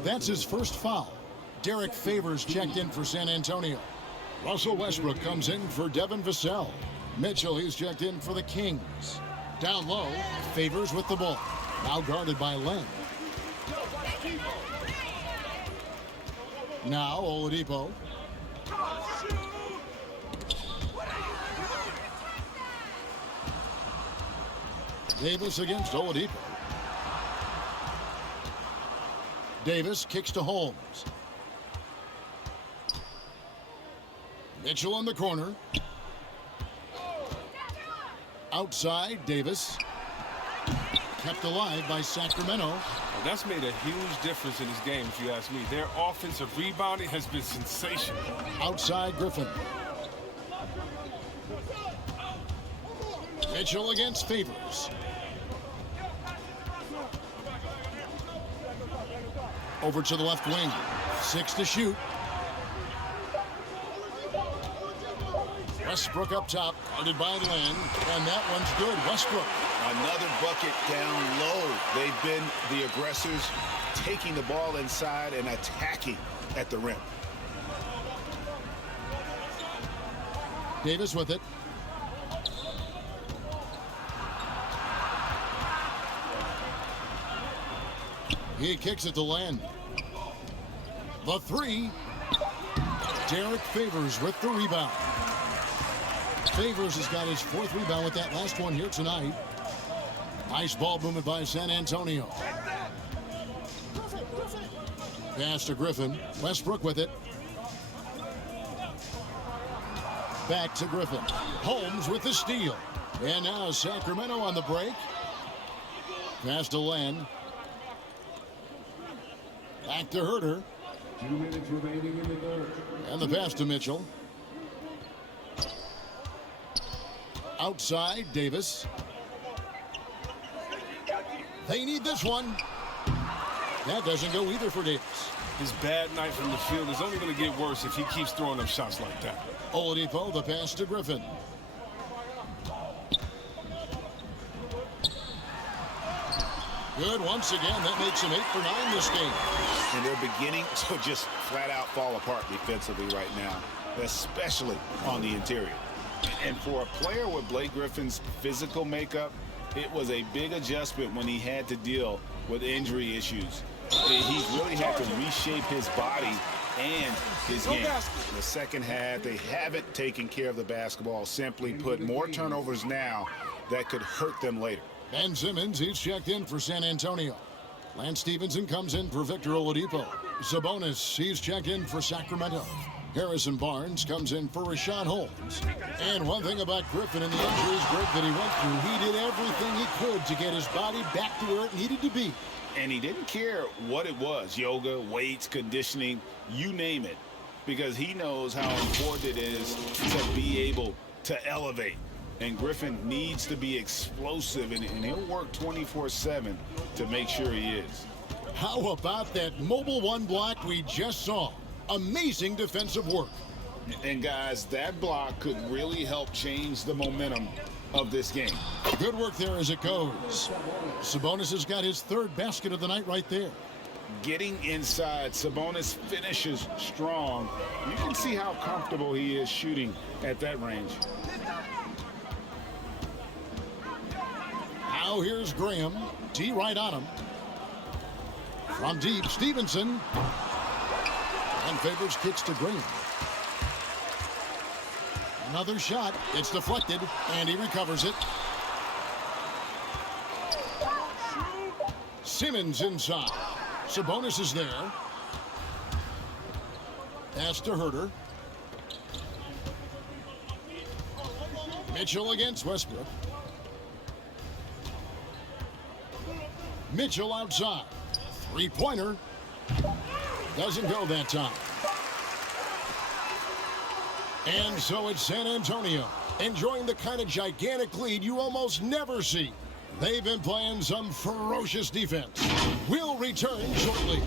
That's his first foul. Derek Favors checked in for San Antonio. Russell Westbrook comes in for Devin Vassell. Mitchell, he's checked in for the Kings. Down low, Favors with the ball. Now guarded by Len. Now Oladipo. Davis against Oladipo. Davis kicks to Holmes. Mitchell in the corner. Outside, Davis. kept alive by Sacramento. Well, that's made a huge difference in this game, if you ask me. Their offensive rebounding has been sensational. Outside Griffin. Mitchell against Favors. Over to the left wing. 6 to shoot. Westbrook up top, guarded by Len, and that one's good. Westbrook. Another bucket down low. They've been the aggressors, taking the ball inside and attacking at the rim. Davis with it. He kicks it to Len. The three. Derek Favors with the rebound. Favors has got his 4th rebound with that last one here tonight. Nice ball movement by San Antonio. Pass to Griffin. Westbrook with it. Back to Griffin. Holmes with the steal. And now Sacramento on the break. Pass to Len. Back to Herter. 2 minutes remaining in the third. And the pass to Mitchell. Outside, Davis. They need this one. That doesn't go either for Davis. His bad night from the field is only going to get worse if he keeps throwing them shots like that. Oladipo, the pass to Griffin. Good once again. That makes him 8 for 9 this game. And they're beginning to just flat out fall apart defensively right now, especially on the interior. And for a player with Blake Griffin's physical makeup, it was a big adjustment when he had to deal with injury issues. He's really had to reshape his body and his game. In the second half, they haven't taken care of the basketball. Simply put, more turnovers now that could hurt them later. Ben Simmons, he's checked in for San Antonio. Lance Stevenson comes in for Victor Oladipo. Sabonis, he's checked in for Sacramento. Harrison Barnes comes in for Rashawn Holmes. And one thing about Griffin and the injuries, Greg, that he went through, he did everything he could to get his body back to where it needed to be. And he didn't care what it was, yoga, weights, conditioning, you name it, because he knows how important it is to be able to elevate. And Griffin needs to be explosive, and he'll work 24/7 to make sure he is. How about that mobile one block we just saw? Amazing defensive work. And guys, that block could really help change the momentum of this game. Good work there as it goes. Sabonis has got his 3rd basket of the night right there. Getting inside, Sabonis finishes strong. You can see how comfortable he is shooting at that range. Now here's Graham. T right on him. From deep, Stevenson. And Favors kicks to Graham. Another shot. It's deflected, and he recovers it. Simmons inside. Sabonis is there. Pass to Herter. Mitchell against Westbrook. Mitchell outside. 3-pointer. Doesn't go that time. And so it's San Antonio, enjoying the kind of gigantic lead you almost never see. They've been playing some ferocious defense. We'll return shortly.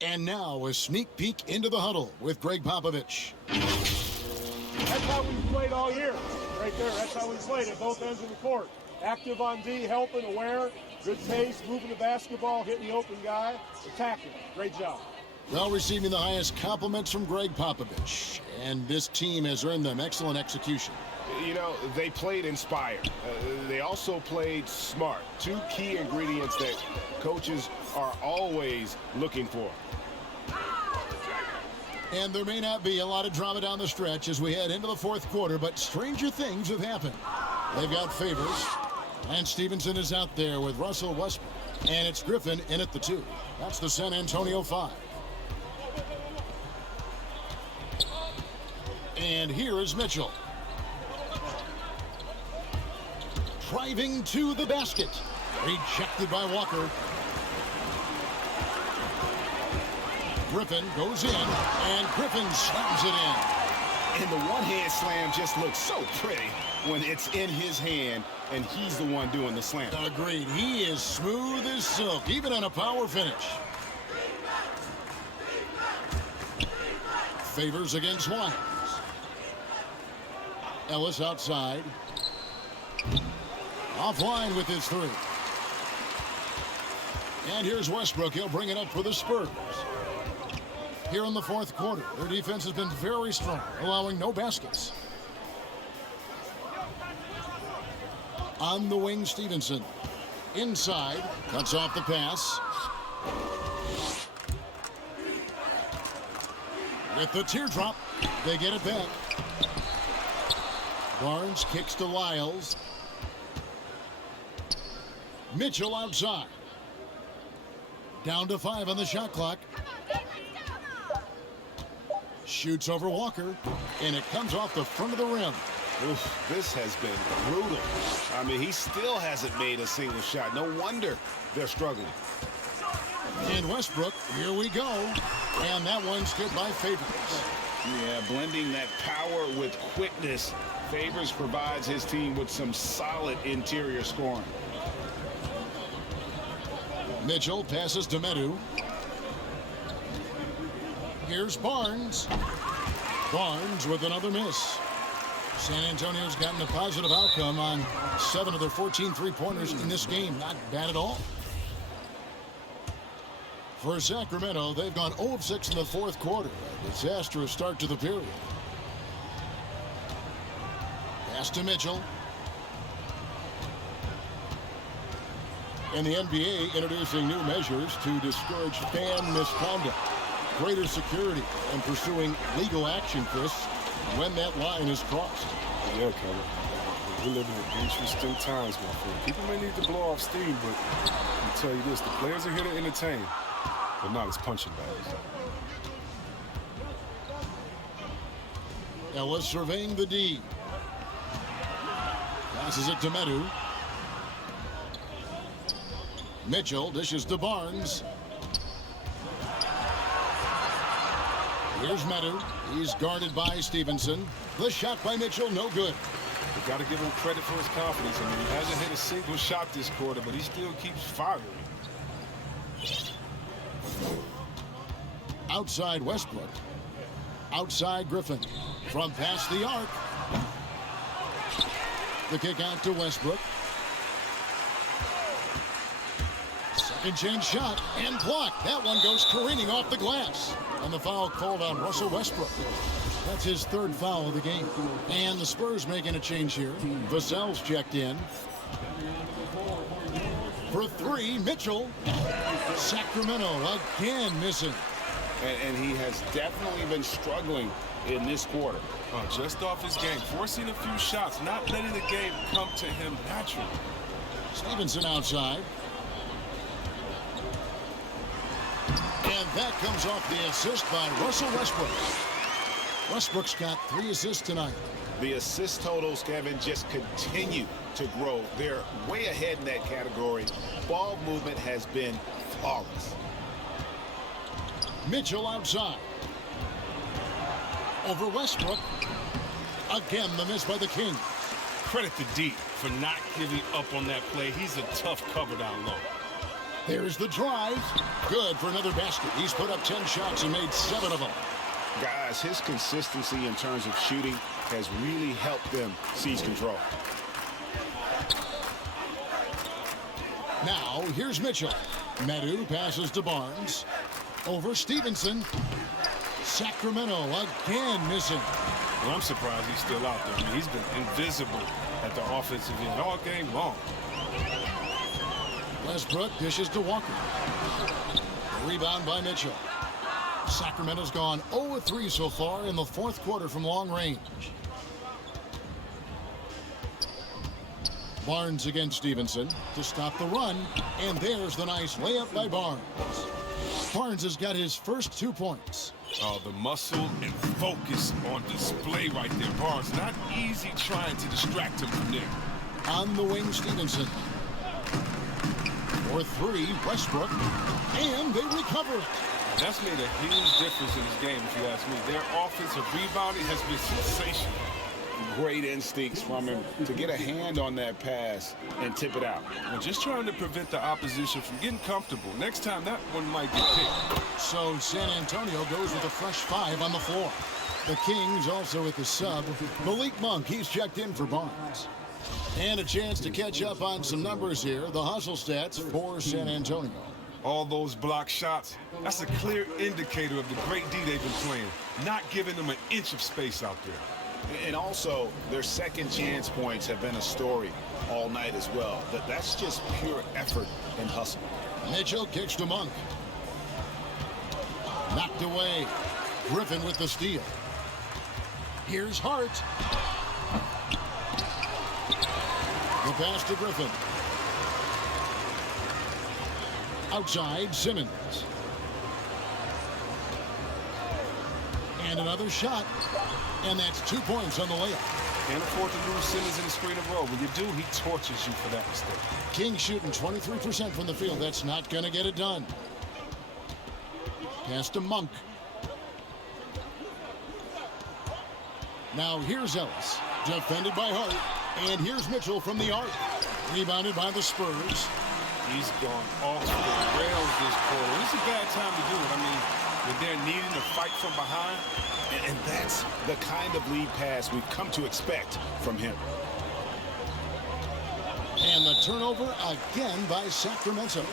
And now a sneak peek into the huddle with Greg Popovich. That's how we've played all year. Right there, that's how we played at both ends of the court. Active on D, helping, aware, good pace, moving the basketball, hitting the open guy, attacking. Great job. Well, receiving the highest compliments from Greg Popovich. And this team has earned them excellent execution. You know, they played inspired. They also played smart. 2 key ingredients that coaches are always looking for. And there may not be a lot of drama down the stretch as we head into the 4th quarter, but stranger things have happened. They've got Favors. Lance Stevenson is out there with Russell Westbrook. And it's Griffin in at the 2. That's the San Antonio 5. And here is Mitchell. driving to the basket. Rejected by Walker. Griffin goes in, and Griffin slams it in. And the one-hand slam just looks so pretty when it's in his hand and he's the one doing the slam. Agreed. He is smooth as silk, even on a power finish. Favors against Wise. Ellis outside. Offline with his three. And here's Westbrook. He'll bring it up for the Spurs. Here in the fourth quarter, their defense has been very strong, allowing no baskets. On the wing, Stevenson. Inside, cuts off the pass. With the teardrop, they get it back. Barnes kicks to Lyles. Mitchell outside. Down to 5 on the shot clock. Shoots over Walker, and it comes off the front of the rim. Oof, this has been brutal. I mean, he still hasn't made a single shot. No wonder they're struggling. And Westbrook, here we go. And that one's good by Favors. Yeah, blending that power with quickness. Favors provides his team with some solid interior scoring. Mitchell passes to Medu. Here's Barnes. Barnes with another miss. San Antonio's gotten a positive outcome on 7 of their 14 three-pointers in this game. Not bad at all. For Sacramento, they've gone 0 of 6 in the fourth quarter. A disastrous start to the period. Pass to Mitchell. And the NBA introducing new measures to discourage fan misconduct. Greater security and pursuing legal action, Chris, when that line is crossed. Yeah, Kevin. We live in interesting times, my friend. People may need to blow off steam, but I'll tell you this, the players are here to entertain, but not as punching bags. Ellis surveying the D. Passes it to Medu. Mitchell dishes to Barnes. Here's Medu. He's guarded by Stevenson. The shot by Mitchell, no good. You got to give him credit for his confidence. I mean, he hasn't hit a single shot this quarter, but he still keeps firing. Outside Westbrook. Outside Griffin. From past the arc. The kick out to Westbrook. Second chance shot and blocked. That one goes careening off the glass. And the foul called on Russell Westbrook. That's his third foul of the game. And the Spurs making a change here. Vassell's checked in. For 3, Mitchell. Sacramento again missing. And he has definitely been struggling in this quarter. Just off his game, forcing a few shots, not letting the game come to him naturally. Stevenson outside. And that comes off the assist by Russell Westbrook. Westbrook's got 3 assists tonight. The assist totals, Kevin, just continue to grow. They're way ahead in that category. Ball movement has been flawless. Mitchell outside. Over Westbrook. Again, the miss by the Kings. Credit to D for not giving up on that play. He's a tough cover down low. There's the drive. Good for another basket. He's put up 10 shots and made 7 of them. Guys, his consistency in terms of shooting has really helped them seize control. Now, here's Mitchell. Medu passes to Barnes. Over Stevenson. Sacramento again missing. Well, I'm surprised he's still out there. I mean, he's been invisible at the offensive end all game long. Westbrook dishes to Walker. Rebound by Mitchell. Sacramento's gone 0 of 3 so far in the fourth quarter from long range. Barnes against Stevenson to stop the run. And there's the nice layup by Barnes. Barnes has got his first 2 points. Oh, the muscle and focus on display right there. Barnes, not easy trying to distract him from there. On the wing, Stevenson. For three, Westbrook. And they recover it. That's made a huge difference in this game, if you ask me. Their offensive rebounding has been sensational. Great instincts from him to get a hand on that pass and tip it out. And just trying to prevent the opposition from getting comfortable. Next time, that one might get picked. So San Antonio goes with a fresh 5 on the floor. The Kings also with the sub. Malik Monk, he's checked in for Barnes. And a chance to catch up on some numbers here. The hustle stats for San Antonio. All those block shots, that's a clear indicator of the great D they've been playing. Not giving them an inch of space out there. And also, their second chance points have been a story all night as well. That's just pure effort and hustle. Mitchell kicks to Monk. Knocked away. Griffin with the steal. Here's Hart. The pass to Griffin. Outside, Simmons. And another shot. And that's 2 points on the layup. Can't afford to lose Simmons in the screen of roll. When you do, he tortures you for that mistake. King shooting 23% from the field. That's not going to get it done. Pass to Monk. Now here's Ellis. Defended by Hart. And here's Mitchell from the arc. Rebounded by the Spurs. He's gone off the rails this quarter. This is a bad time to do it. I mean, when they're needing to fight from behind. And that's the kind of lead pass we've come to expect from him. And the turnover again by Sacramento.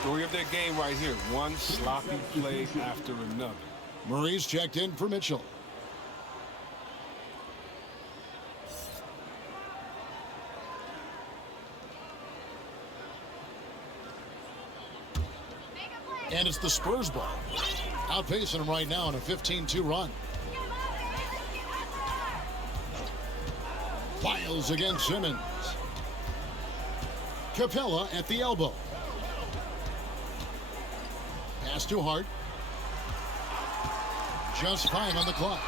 Story of their game right here. One sloppy play after another. Murray's checked in for Mitchell. And it's the Spurs ball. Outpacing them right now in a 15-2 run. Files against Simmons. Capella at the elbow. Pass to Hart. Just 5 on the clock.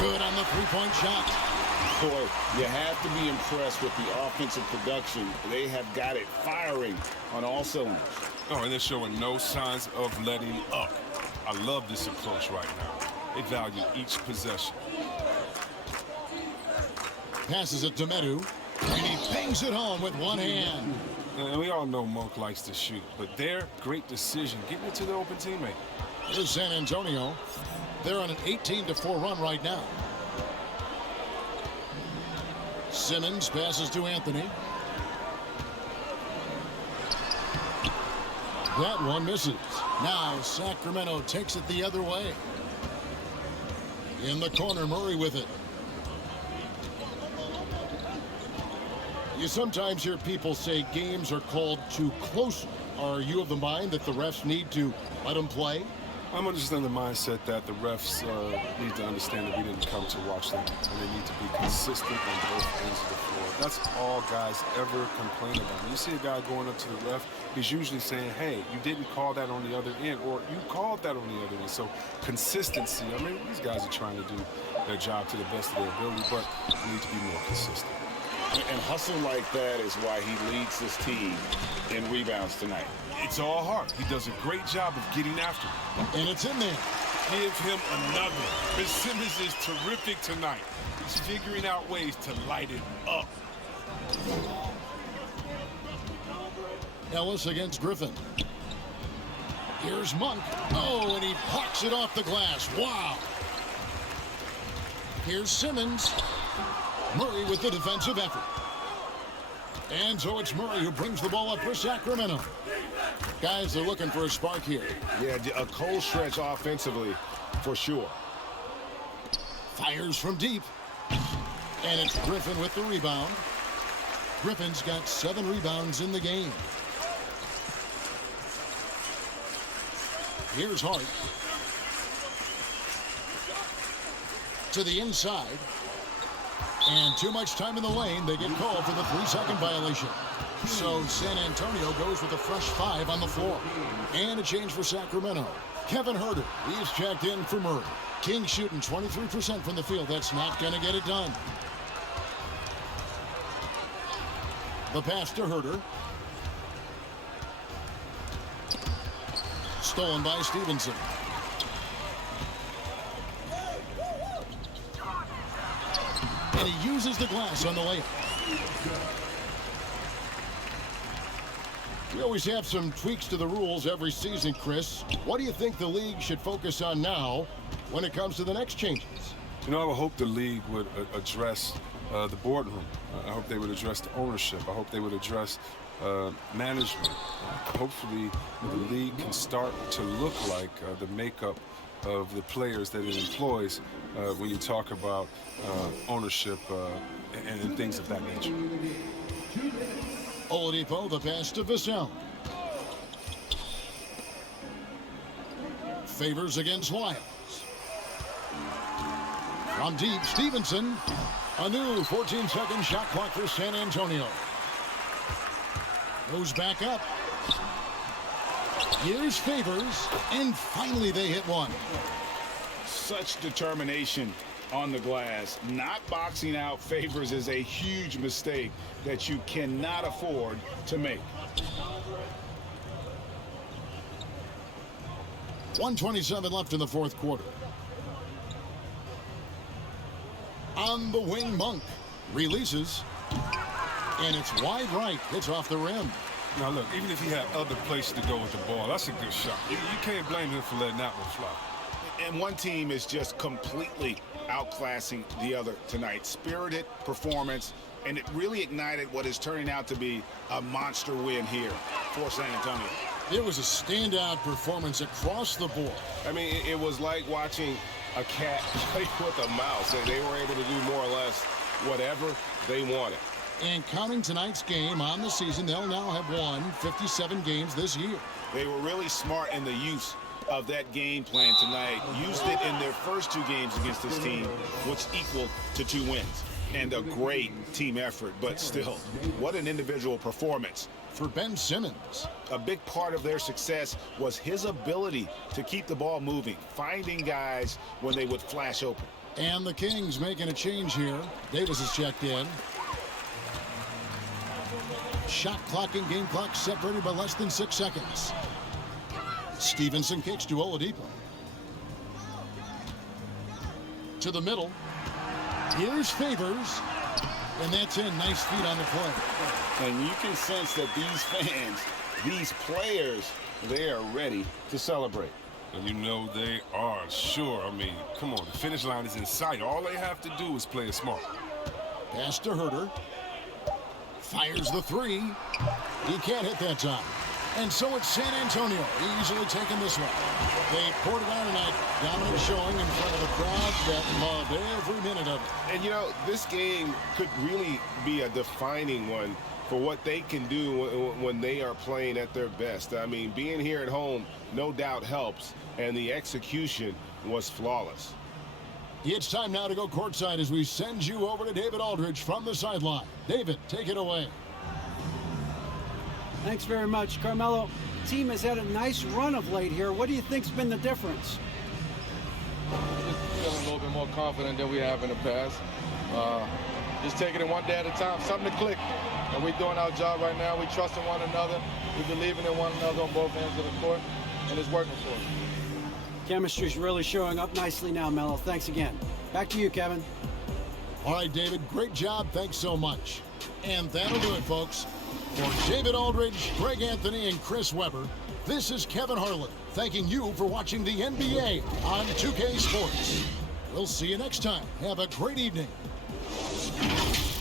Good on the three-point shot. Boy, you have to be impressed with the offensive production. They have got it firing on all cylinders. Oh, and they're showing no signs of letting up. I love this approach right now. They value each possession. Passes it to Medu, and he bangs it home with one hand. And we all know Monk likes to shoot, but their great decision getting it to the open teammate. Here's San Antonio. They're on an 18-4 run right now. Simmons passes to Anthony. That one misses. Now Sacramento takes it the other way. In the corner, Murray with it. You sometimes hear people say games are called too close. Are you of the mind that the refs need to let them play? I'm just in the mindset that the refs need to understand that we didn't come to watch them, and they need to be consistent on both ends of the floor. That's all guys ever complain about. When you see a guy going up to the ref, he's usually saying, hey, you didn't call that on the other end, or you called that on the other end. So consistency, I mean, these guys are trying to do their job to the best of their ability, but they need to be more consistent. And hustle like that is why he leads this team in rebounds tonight. It's all Hart. He does a great job of getting after him. And it's in there. Give him another. Ben Simmons is terrific tonight. He's figuring out ways to light it up. Ellis against Griffin. Here's Monk. Oh, and he pucks it off the glass. Wow. Here's Simmons. Murray with the defensive effort. And so it's Murray who brings the ball up for Sacramento. Guys, they're looking for a spark here. Yeah, a cold stretch offensively, for sure. Fires from deep. And it's Griffin with the rebound. Griffin's got 7 rebounds in the game. Here's Hart. To the inside. And too much time in the lane. They get called for the 3-second violation. So San Antonio goes with a fresh 5 on the floor. And a change for Sacramento. Kevin Huerter, he's checked in for Murray. King shooting 23% from the field. That's not going to get it done. The pass to Herter. Stolen by Stevenson. And he uses the glass on the layup. We always have some tweaks to the rules every season, Chris. What do you think the league should focus on now when it comes to the next changes? You know, I would hope the league would address the boardroom. I hope they would address the ownership. I hope they would address management. Hopefully, the league can start to look like the makeup of the players that it employs when you talk about ownership and things of that nature. Oladipo, the pass to Vassell. Favors against Wiles. From deep, Stevenson. A new 14-second shot clock for San Antonio. Goes back up. Here's Favors, and finally they hit one. Such determination on the glass. Not boxing out Favors is a huge mistake that you cannot afford to make. 1:27 left in the fourth quarter. On the wing, Monk releases, and it's wide right. It's off the rim. Now look, even if he had other places to go with the ball, that's a good shot. You can't blame him for letting that one fly. And one team is just completely outclassing the other tonight. Spirited performance, and it really ignited what is turning out to be a monster win here for San Antonio. It was a standout performance across the board. I mean, it was like watching a cat play with a mouse. They were able to do more or less whatever they wanted. And counting tonight's game on the season, they'll now have won 57 games this year. They were really smart in the use of that game plan tonight. Used it in their first two games against this team, which equaled to 2 wins. And a great team effort, but still, what an individual performance for Ben Simmons. A big part of their success was his ability to keep the ball moving, finding guys when they would flash open. And the Kings making a change here. Davis is checked in. Shot clock and game clock separated by less than 6 seconds. Stevenson kicks to Oladipo. To the middle. Here's Favors. And that's in. Nice feet on the play. And you can sense that these fans, these players, they are ready to celebrate. And you know they are, sure. I mean, come on, the finish line is in sight. All they have to do is play it smart. Pass to Herter. Fires the three. He can't hit that time. And so it's San Antonio easily taking this one. They poured it on tonight. Dominant showing in front of a crowd that loved every minute of it. And, you know, this game could really be a defining one for what they can do when they are playing at their best. I mean, being here at home no doubt helps, and the execution was flawless. It's time now to go courtside as we send you over to David Aldridge from the sideline. David, take it away. Thanks very much, Carmelo. Team has had a nice run of late here. What do you think's been the difference? Just feeling a little bit more confident than we have in the past. Just taking it one day at a time. Something to click. And we're doing our job right now. We trust in one another. We believing in one another on both ends of the court. And it's working for us. Chemistry's really showing up nicely now, Melo. Thanks again. Back to you, Kevin. All right, David, great job. Thanks so much. And that'll do it, folks. For David Aldridge, Greg Anthony, and Chris Webber, this is Kevin Harlan thanking you for watching the NBA on 2K Sports. We'll see you next time. Have a great evening.